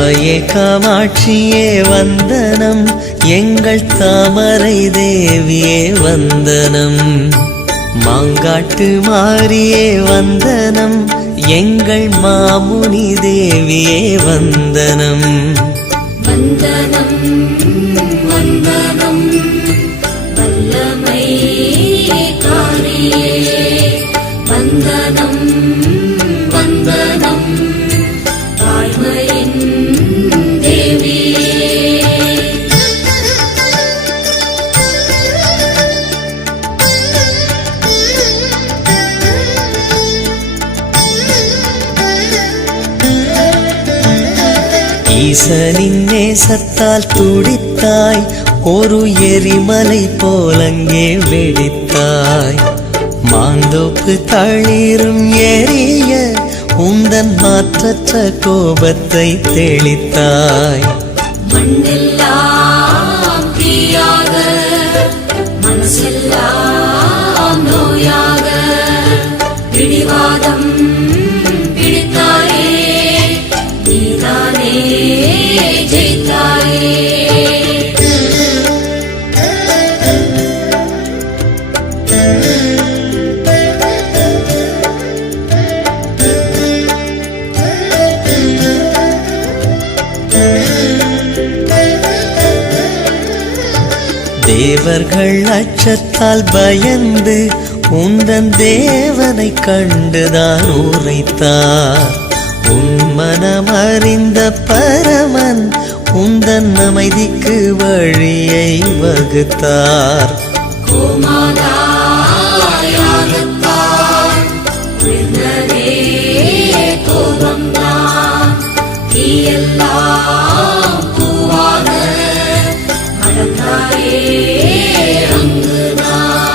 தாயே காமாட்சியே வந்தனம், எங்கள் தாமரை தேவியே வந்தனம். மாங்காட்டு மாரியே வந்தனம், எங்கள் மாமுனி தேவியே வந்தனம். வந்தனம் வந்தனம் வல்லமை காரியே, வந்தனம் வந்தனம் தாய்மையின் தேவியே. ஈசனின் நேசத்தால் துடித்தாய், ஒரு எரிமலை போலங்கே வெடித்தாய். மாந்தோப்பு தளிரும் எரிய உந்தன் மாற்றற்ற கோபத்தை தெளித்தாய். மண்ணெல்லாம் தீயாக, மனசெல்லாம் நோயாக, பிடிவாதம் பிடித்தாயே, நீதானே ஜெயித்தாயே. தேவர்கள் அச்சத்தால் பயந்து உந்தன் தேவனை கண்டுதான் உரைத்தார். உன் மனம் அறிந்த பரமன் உந்தன் அமைதிக்கு வழியை வகுத்தார். கோமாதாயாகத்தான் விழுந்ததே கோபம்தான், தீயெல்லாம் பூவாக மடந்தாயே அங்குதான்.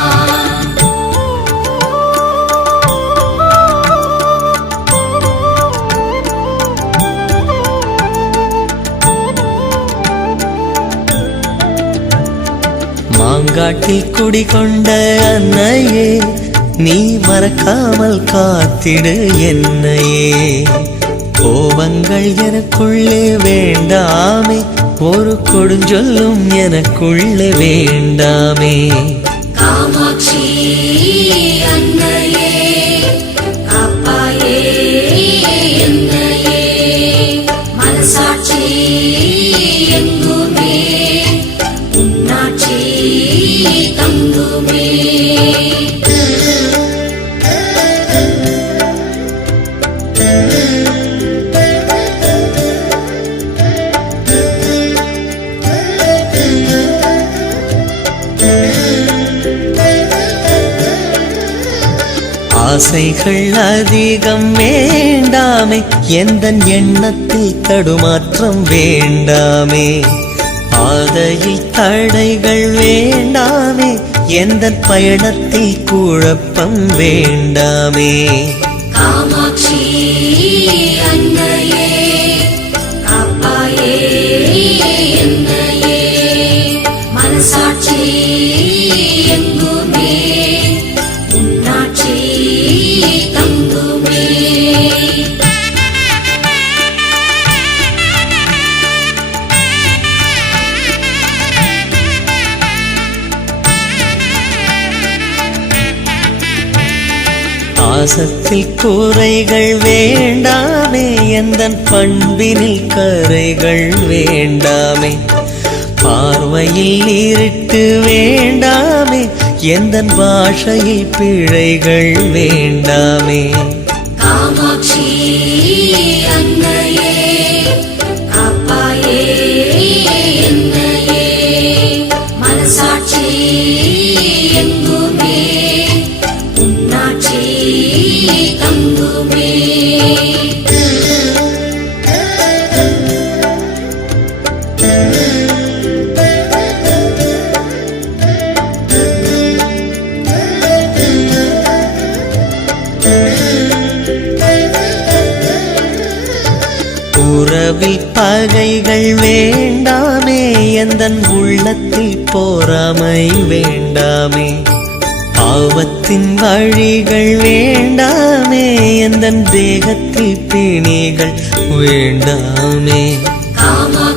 மாங்காட்டில் குடிகொண்ட அன்னையே, நீ மறக்காமல் காத்திடு என்னையே. கோபங்கள் எனக்குள்ளே வேண்டாமே, ஒரு கொடுஞ்சொல்லும் எனக்குள்ளே வேண்டாமே. காமாட்சி அன்னையே, காப்பாயே என்னையே, மனசாட்சி எங்குமே உன்னாட்சி தங்குமே. ஆசைகள் அதிகம் வேண்டாமே, எந்தன் எண்ணத்தில் தடுமாற்றம் வேண்டாமே. பாதையில் தடைகள் வேண்டாமே, எந்தன் பயணத்தில் குழப்பம் வேண்டாமே. காமாட்சி அன்னையே, காப்பாயே என்னையே, மனசாட்சி எங்குமே உன்னாட்சி தங்குமே. பாசத்தில் குறைகள் வேண்டாமே, எந்தன் பண்பினில் கரைகள் வேண்டாமே. பார்வையில் இருட்டு வேண்டாமே, எந்தன் பாஷையில் பிழைகள் வேண்டாமே. காமாட்சி அன்னையே, காப்பாயே என்னையே, மனசாட்சி எங்குமே உன்னாட்சி தங்குமே. உறவில் பகைகள் வேண்டாமே, எந்தன் உள்ளத்தில் போராமை வேண்டாமே. பாவத்தின் வழிகள் வேண்டாமே எந்தன் தேகத்தில் பிணிகள் வேண்டாமே காமாட்சி